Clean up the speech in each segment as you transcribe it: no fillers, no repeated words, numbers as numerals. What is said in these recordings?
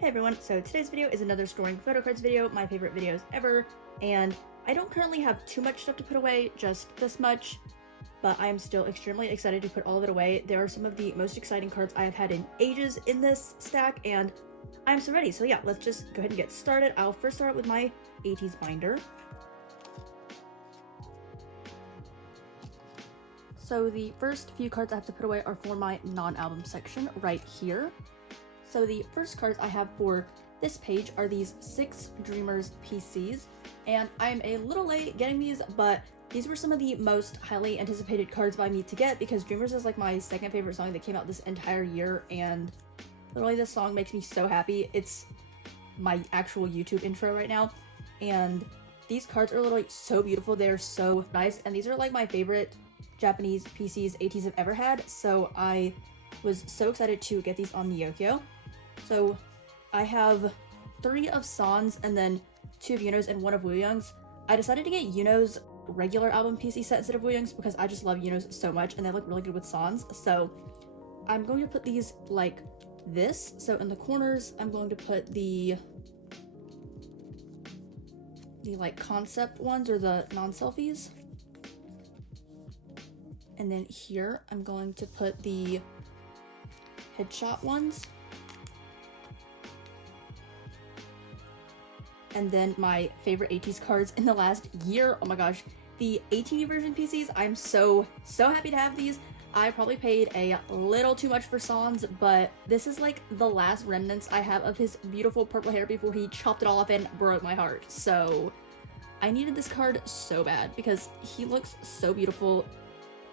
Hey everyone, so today's video is another storing photo cards video, my favorite videos ever, and I don't currently have too much stuff to put away, just this much, but I am still extremely excited to put all of it away. There are some of the most exciting cards I have had in ages in this stack, and I'm so ready. So yeah, let's just go ahead and get started. I'll first start with my ateez binder. So the first few cards I have to put away are for my non-album section right here. So the first cards I have for this page are these 6 Dreamers PCs, and I'm a little late getting these, but these were some of the most highly anticipated cards by me to get because Dreamers is like my second favorite song that came out this entire year, and literally this song makes me so happy. It's my actual YouTube intro right now, and these cards are literally so beautiful. They're so nice, and these are like my favorite Japanese PCs ateez have ever had, so I was so excited to get these on Nyokyo. So I have 3 of San's and then 2 of Yuno's and 1 of Wooyoung's. I decided to get Yuno's regular album PC set instead of Wooyoung's because I just love Yuno's so much and they look really good with San's. So I'm going to put these like this. So in the corners, I'm going to put the like concept ones or the non-selfies. And then here, I'm going to put the headshot ones. And then my favorite ateez cards in the last year. Oh my gosh, the 18U version PCs. I'm so happy to have these. I probably paid a little too much for Sans, but this is like the last remnants I have of his beautiful purple hair before he chopped it all off and broke my heart. So I needed this card so bad because he looks so beautiful.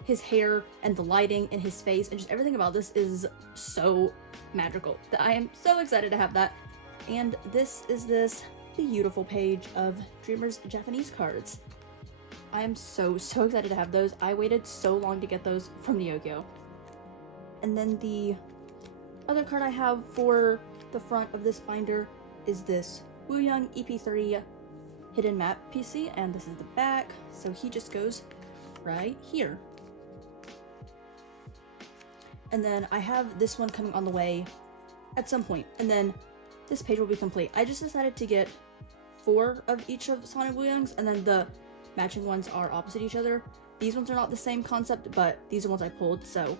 His hair and the lighting and his face and just everything about this is so magical. I am so excited to have that. And this is this beautiful page of Dreamers Japanese cards. I am so excited to have those. I waited so long to get those from Nyokyo. And then the other card I have for the front of this binder is this Wooyoung EP30 hidden map PC, and this is the back, so he just goes right here. And then I have this one coming on the way at some point, and then this page will be complete. I just decided to get 4 of each of San and Wooyoung's, and then the matching ones are opposite each other. These ones are not the same concept, but these are ones I pulled, so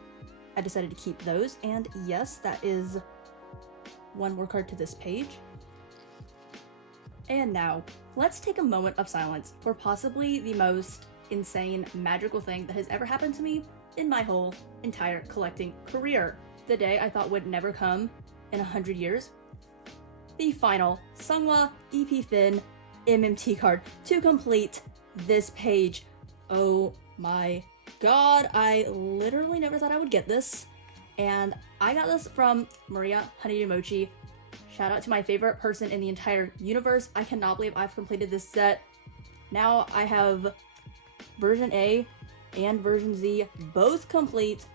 I decided to keep those. And yes, that is one more card to this page. And now, let's take a moment of silence for possibly the most insane, magical thing that has ever happened to me in my whole entire collecting career. The day I thought would never come in 100 years. The final seonghwa epfin MMT card to complete this page. Oh my god, I literally never thought I would get this, and I got this from Maria Honeydew Mochi. Shout out to my favorite person in the entire universe. I cannot believe I've completed this set. Now I have version A and version Z both complete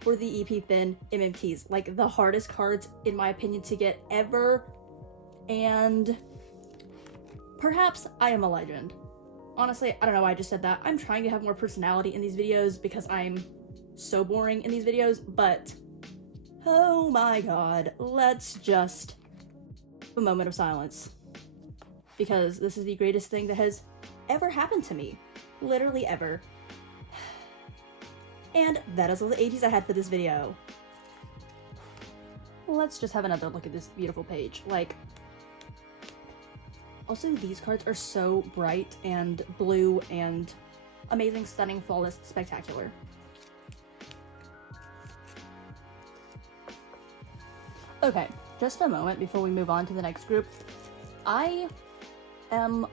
for the epfin MMTs, like the hardest cards in my opinion to get ever. And perhaps I am a legend. Honestly, I don't know why I just said that. I'm trying to have more personality in these videos because I'm so boring in these videos, but oh my god, let's just have a moment of silence because this is the greatest thing that has ever happened to me. Literally ever. And that is all the ateez I had for this video. Let's just have another look at this beautiful page. Like, also, these cards are so bright and blue and amazing, stunning, flawless, spectacular. Okay, just a moment before we move on to the next group. I am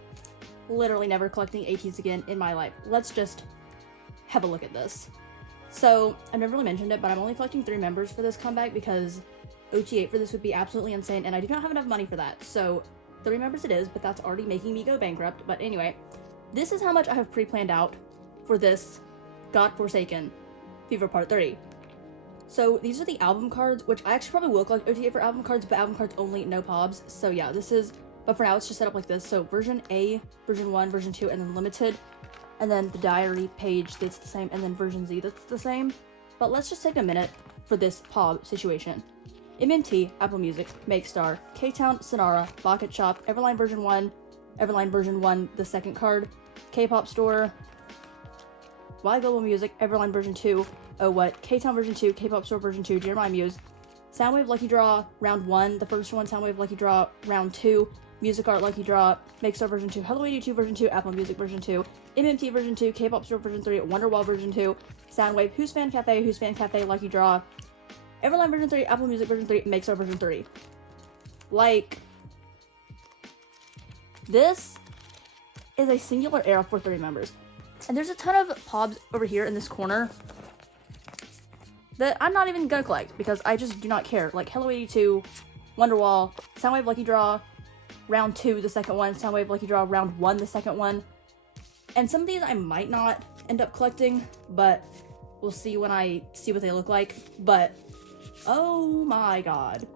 literally never collecting ateez again in my life. Let's just have a look at this. So, I've never really mentioned it, but I'm only collecting 3 members for this comeback because OT8 for this would be absolutely insane, and I do not have enough money for that. So 3 members it is, but that's already making me go bankrupt. But anyway, this is how much I have pre-planned out for this godforsaken Fever Part 3. So these are the album cards, which I actually probably will collect OTA for album cards, but album cards only, no pobs. So yeah, this is, but for now it's just set up like this. So version A, version 1, version 2, and then limited. And then the diary page that's the same, and then version Z that's the same. But let's just take a minute for this pob situation. MMT, Apple Music, Makestar, K-Town, Sonara, Bucket Shop, Everline version 1, Everline version 1, the second card, K-Pop Store, Y Global Music, Everline version 2, Oh What, K-Town version 2, K-Pop Store version 2, Jeremiah Muse, Soundwave Lucky Draw, round 1, the first one, Soundwave Lucky Draw, round 2, Music Art Lucky Draw, Makestar version 2, Hello 82 version 2, Apple Music version 2, MMT version 2, K-Pop Store version 3, Wonderwall version 2, Soundwave, Who's Fan Cafe, Lucky Draw, Everline version 3, Apple Music version 3, Makestar version 3. Like, this is a singular era for 30 members. And there's a ton of pobs over here in this corner that I'm not even gonna collect because I just do not care. Like Hello 82, Wonderwall, Soundwave Lucky Draw, round 2, the second one, Soundwave Lucky Draw, round 1, the second one. And some of these I might not end up collecting, but we'll see when I see what they look like. But, oh my god.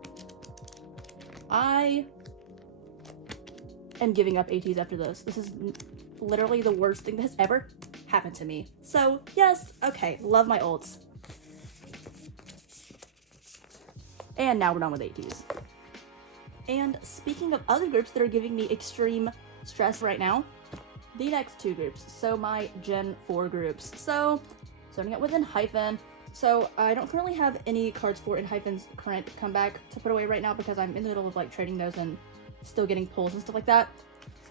I am giving up ateez after this. This is literally the worst thing that has ever happened to me. So, yes, okay, love my ults. And now we're done with ateez. And speaking of other groups that are giving me extreme stress right now, the next two groups. So my Gen 4 groups. So, starting out with enhypen. So I don't currently have any cards for enhypen's current comeback to put away right now because I'm in the middle of like trading those and still getting pulls and stuff like that.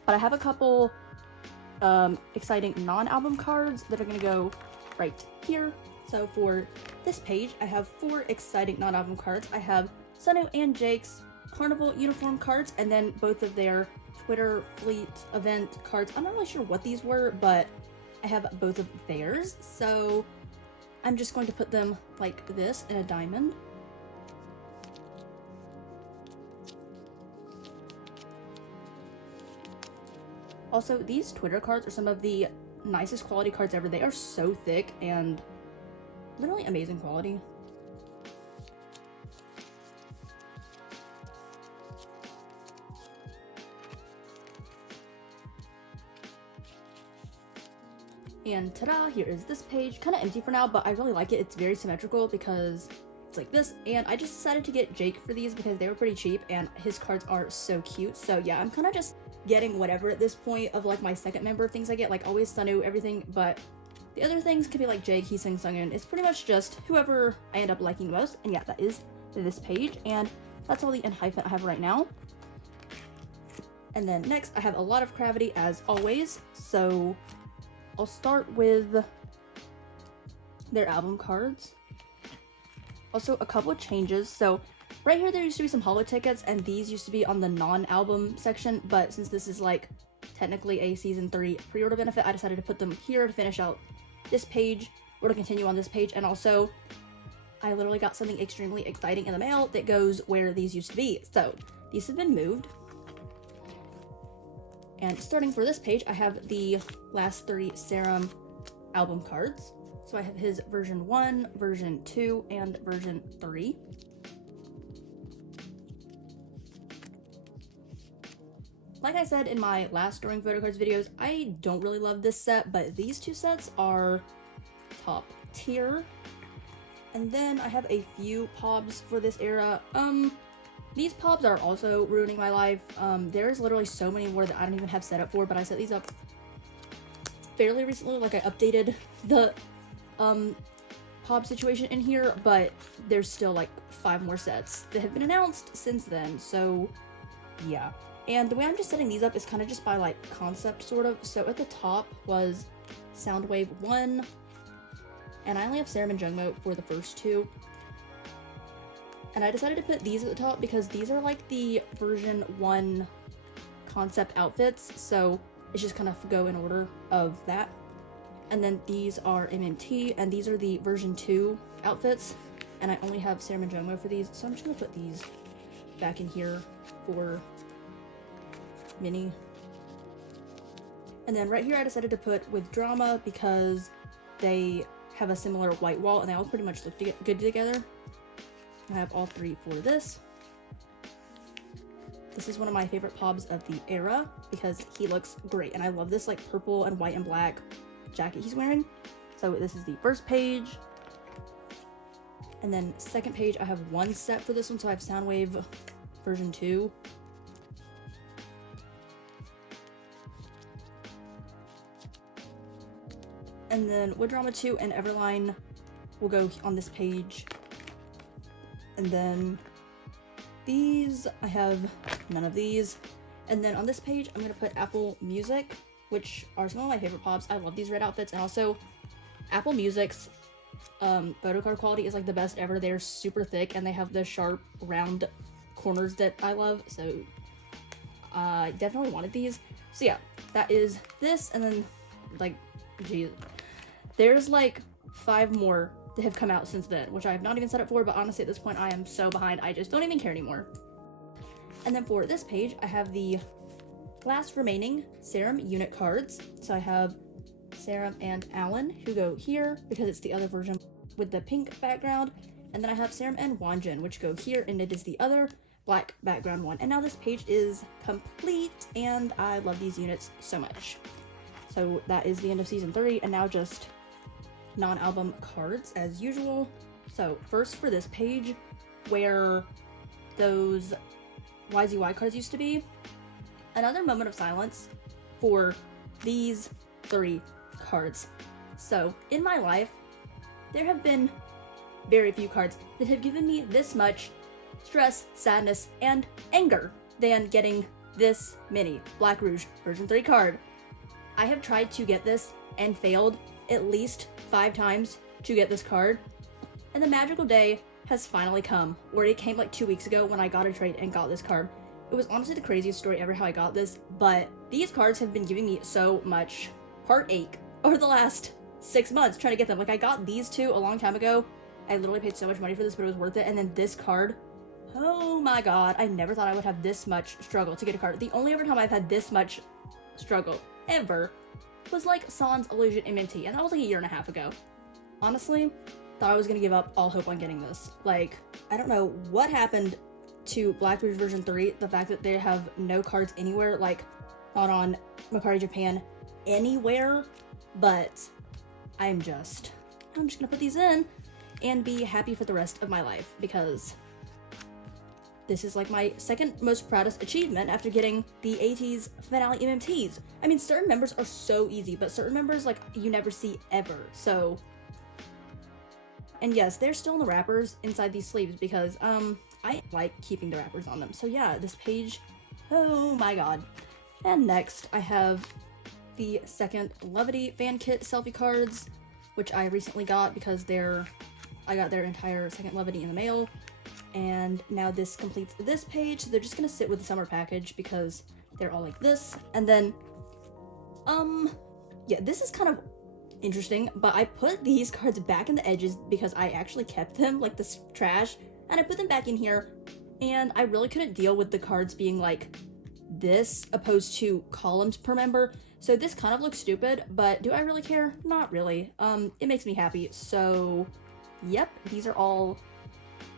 But I have a couple exciting non-album cards that are gonna go right here. So for this page, I have 4 exciting non-album cards. I have Sunu and Jake's Carnival uniform cards, and then both of their Twitter Fleet event cards. I'm not really sure what these were, but I have both of theirs. So I'm just going to put them like this in a diamond. Also, these Twitter cards are some of the nicest quality cards ever. They are so thick and literally amazing quality. And ta-da, here is this page. Kind of empty for now, but I really like it. It's very symmetrical because it's like this. And I just decided to get Jake for these because they were pretty cheap and his cards are so cute. So yeah, I'm kind of just getting whatever at this point of like my second member things I get, like always Sunu, everything, but the other things could be like Jake, Heesung, Sunghoon. It's pretty much just whoever I end up liking most. And yeah, that is this page, and that's all the enhypen I have right now. And then next I have a lot of Cravity as always, so I'll start with their album cards. Also a couple of changes. So right here there used to be some holo tickets, and these used to be on the non-album section, but since this is like technically a season 3 pre-order benefit, I decided to put them here to finish out this page, or to continue on this page. And also I literally got something extremely exciting in the mail that goes where these used to be. So these have been moved. And starting for this page, I have the last 3 Serum album cards. So I have his version 1, version 2, and version 3. Like I said in my last Storing Photocards videos, I don't really love this set, but these 2 sets are top tier. And then I have a few pobs for this era. These pobs are also ruining my life. There's literally so many more that I don't even have set up for, but I set these up fairly recently. Like I updated the pob situation in here, but there's still like 5 more sets that have been announced since then, so yeah. And the way I'm just setting these up is kind of just by like concept sort of. So at the top was Soundwave 1, and I only have Serum and Jungmo for the first 2. And I decided to put these at the top because these are like the version 1 concept outfits, so it's just kind of go in order of that. And then these are MMT, and these are the version 2 outfits, and I only have Serum and Jungmo for these, so I'm just gonna put these back in here for minhee. And then right here I decided to put with Drama because they have a similar white wall and they all pretty much look good together. I have all 3 for this. This is one of my favorite pobs of the era because he looks great, and I love this like purple and white and black jacket he's wearing. So this is the first page. And then second page, I have one set for this one, so I have Soundwave version 2. And then Wood Drama 2 and Everline will go on this page. And then these, I have none of these. And then on this page, I'm going to put Apple Music, which are some of my favorite pops. I love these red outfits. And also, Apple Music's photo card quality is like the best ever. They're super thick and they have the sharp, round corners that I love. So, I definitely wanted these. So yeah, that is this. And then, like, geez. There's like 5 more that have come out since then, which I have not even set up for, but honestly at this point I am so behind, I just don't even care anymore. And then for this page, I have the last remaining Serum unit cards. So I have Serum and Alan, who go here because it's the other version with the pink background. And then I have Serum and Wanjin, which go here, and it is the other black background one. And now this page is complete, and I love these units so much. So that is the end of season 3, and now just non-album cards as usual. So first for this page, where those YZY cards used to be, another moment of silence for these 3 cards. So in my life, there have been very few cards that have given me this much stress, sadness, and anger than getting this mini Black Rouge version 3 card. I have tried to get this and failed at least 5 times to get this card, and the magical day has finally come, where it came like 2 weeks ago when I got a trade and got this card. It was honestly the craziest story ever how I got this, but these cards have been giving me so much heartache over the last 6 months trying to get them. Like, I got these 2 a long time ago. I literally paid so much money for this, but it was worth it. And then this card, oh my god, I never thought I would have this much struggle to get a card. The only other time I've had this much struggle ever was like Sans Illusion MNT, and that was like a year and a half ago. Honestly, thought I was gonna give up all hope on getting this. Like, I don't know what happened to Black Rouge version 3, the fact that they have no cards anywhere, like not on Mercari Japan anywhere, but I'm just gonna put these in and be happy for the rest of my life, because this is like my second most proudest achievement after getting the ateez finale MMTs. I mean, certain members are so easy, but certain members, like, you never see ever, so. And yes, they're still in the wrappers inside these sleeves because, I like keeping the wrappers on them. So yeah, this page, oh my god. And next, I have the second Levity fan kit selfie cards, which I recently got because I got their entire second Levity in the mail. And now this completes this page, so they're just gonna sit with the summer package because they're all like this. And then, yeah, this is kind of interesting, but I put these cards back in the edges because I actually kept them, like this trash, and I put them back in here, and I really couldn't deal with the cards being like this opposed to columns per member. So this kind of looks stupid, but do I really care? Not really. It makes me happy. So, yep, these are all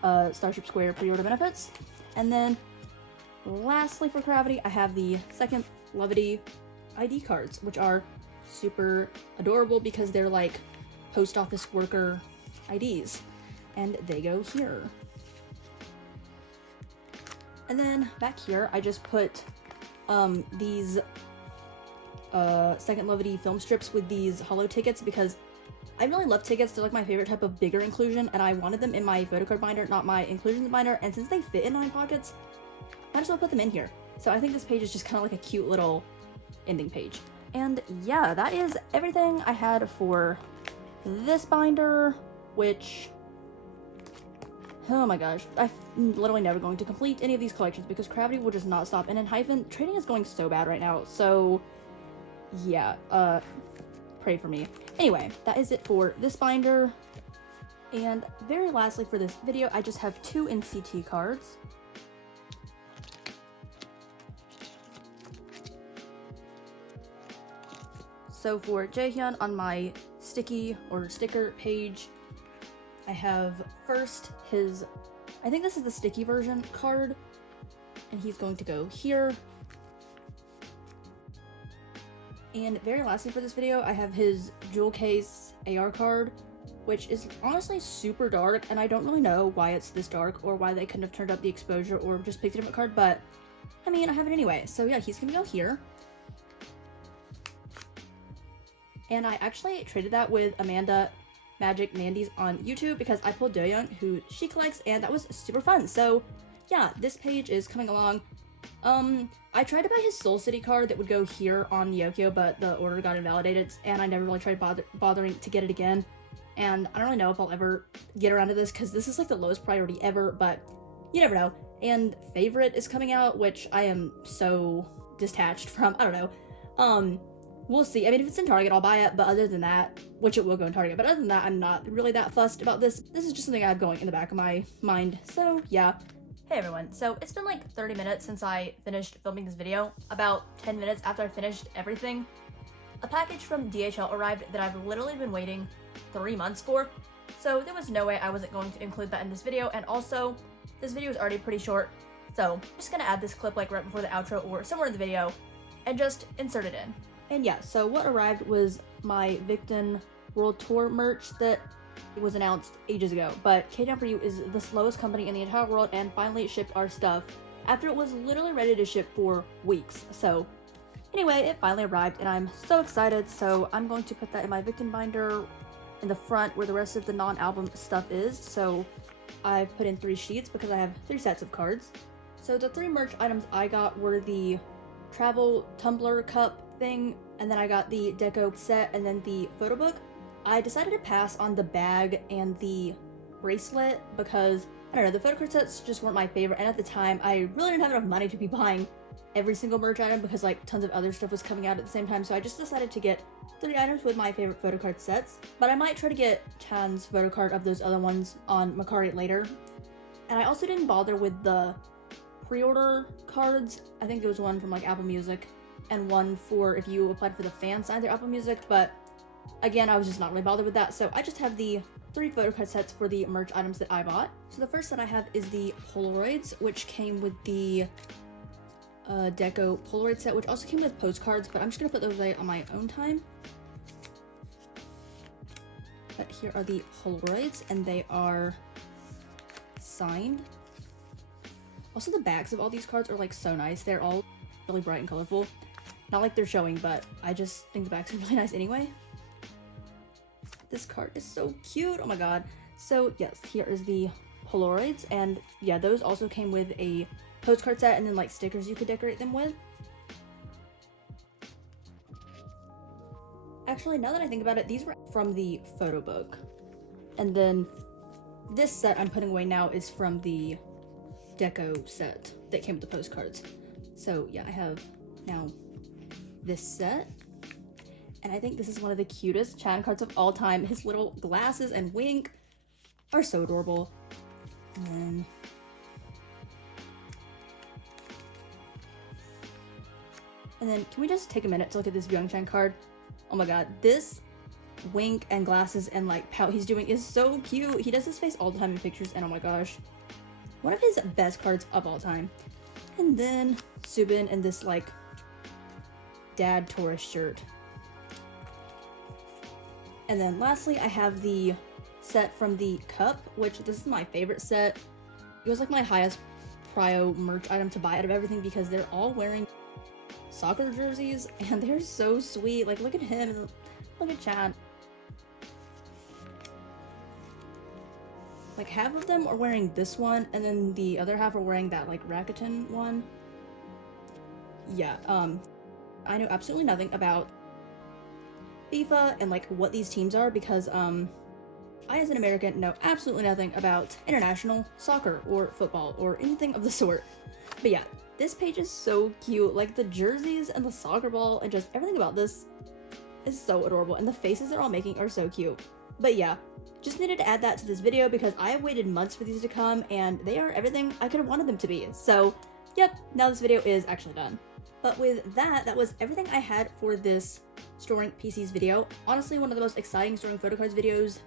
Starship Square pre-order benefits. And then lastly for Cravity, I have the second Levity ID cards, which are super adorable because they're like post office worker IDs, and they go here. And then back here, I just put these second Levity film strips with these holo tickets because I really love tickets. They're like my favorite type of bigger inclusion, and I wanted them in my photocard binder, not my inclusions binder, and since they fit in 9 pockets, I just want to put them in here. So I think this page is just kind of like a cute little ending page. And yeah, that is everything I had for this binder, which, oh my gosh, I'm literally never going to complete any of these collections because Cravity will just not stop, and enhypen trading is going so bad right now, so yeah, pray for me. Anyway, that is it for this binder. And very lastly for this video, I just have 2 NCT cards. So for Jaehyun on my sticky or sticker page, I have first his, I think this is the sticky version card, and he's going to go here. And very lastly for this video, I have his jewel case AR card, which is honestly super dark, and I don't really know why it's this dark or why they couldn't have turned up the exposure or just picked a different card, but I mean, I have it anyway. So yeah, he's gonna go here. And I actually traded that with Amanda Magic Mandy's on YouTube because I pulled Doyoung, who she collects, and that was super fun. So yeah, this page is coming along. I tried to buy his Soul City card that would go here on Yokio, but the order got invalidated, and I never really tried bothering to get it again. And I don't really know if I'll ever get around to this because this is like the lowest priority ever, but you never know. And Favorite is coming out, which I am so detached from. I don't know. We'll see. I mean, if it's in Target, I'll buy it, but other than that, which it will go in Target, but other than that, I'm not really that fussed about this. This is just something I have going in the back of my mind. So yeah. Hey everyone, so it's been like 30 minutes since I finished filming this video. About 10 minutes after I finished everything, a package from DHL arrived that I've literally been waiting 3 months for. So there was no way I wasn't going to include that in this video, and also, this video is already pretty short, so I'm just gonna add this clip like right before the outro or somewhere in the video, and just insert it in. And yeah, so what arrived was my Victon World Tour merch that was announced ages ago, but K-Down4U is the slowest company in the entire world and finally shipped our stuff after it was literally ready to ship for weeks. So anyway, it finally arrived and I'm so excited, so I'm going to put that in my Victon binder in the front where the rest of the non-album stuff is. So I've put in 3 sheets because I have 3 sets of cards. So the 3 merch items I got were the travel tumbler cup thing, and then I got the deco set, and then the photo book. I decided to pass on the bag and the bracelet because, I don't know, the photo card sets just weren't my favorite, and at the time, I really didn't have enough money to be buying every single merch item because, like, tons of other stuff was coming out at the same time, so I just decided to get 3 items with my favorite photo card sets. But I might try to get Chan's photo card of those other ones on Mercari later. And I also didn't bother with the pre-order cards. I think there was one from, like, Apple Music and one for if you applied for the fan sign through Apple Music, but again, I was just not really bothered with that, so I just have the 3 photo card sets for the merch items that I bought. So the first set I have is the Polaroids, which came with the Deco Polaroid set, which also came with postcards, but I'm just gonna put those away on my own time. But here are the Polaroids, and they are signed. Also, the backs of all these cards are like so nice. They're all really bright and colorful. Not like they're showing, but I just think the backs are really nice anyway. This card is so cute, oh my god. So yes, here is the Polaroids, and yeah, those also came with a postcard set and then like stickers you could decorate them with. Actually, now that I think about it, these were from the photo book. And then this set I'm putting away now is from the deco set that came with the postcards. So yeah, I have now this set. And I think this is one of the cutest Chan cards of all time. His little glasses and wink are so adorable. And then can we just take a minute to look at this Byung-chan card? Oh my god, this wink and glasses and like pout he's doing is so cute. He does his face all the time in pictures, and oh my gosh, one of his best cards of all time. And then Subin in this like dad tourist shirt. And then lastly, I have the set from the cup, which this is my favorite set. It was like my highest prio merch item to buy out of everything because they're all wearing soccer jerseys and they're so sweet. Like, look at him, look at Chan. Like, half of them are wearing this one and then the other half are wearing that like Rakuten one. Yeah, I know absolutely nothing about FIFA and like what these teams are because I as an American know absolutely nothing about international soccer or football or anything of the sort. But yeah, this page is so cute. Like the jerseys and the soccer ball and just everything about this is so adorable, and the faces they're all making are so cute. But yeah, just needed to add that to this video because I have waited months for these to come and they are everything I could have wanted them to be. So yep, now this video is actually done. But with that, that was everything I had for this storing PCs video. Honestly, one of the most exciting storing photo cards videos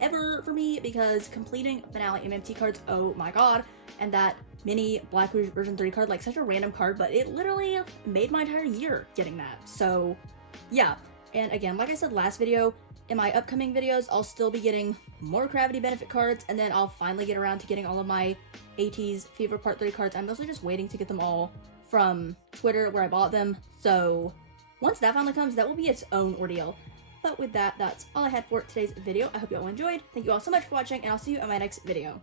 ever for me because completing Finale MMT cards, oh my god, and that mini Black Rouge version 3 card, like such a random card, but it literally made my entire year getting that. So yeah, And again, like I said last video, in my upcoming videos, I'll still be getting more Gravity benefit cards, and then I'll finally get around to getting all of my ateez Fever Part 3 cards. I'm mostly just waiting to get them all from Twitter where I bought them, so once that finally comes, that will be its own ordeal. But with that, that's all I had for today's video. I hope you all enjoyed. Thank you all so much for watching, and I'll see you in my next video.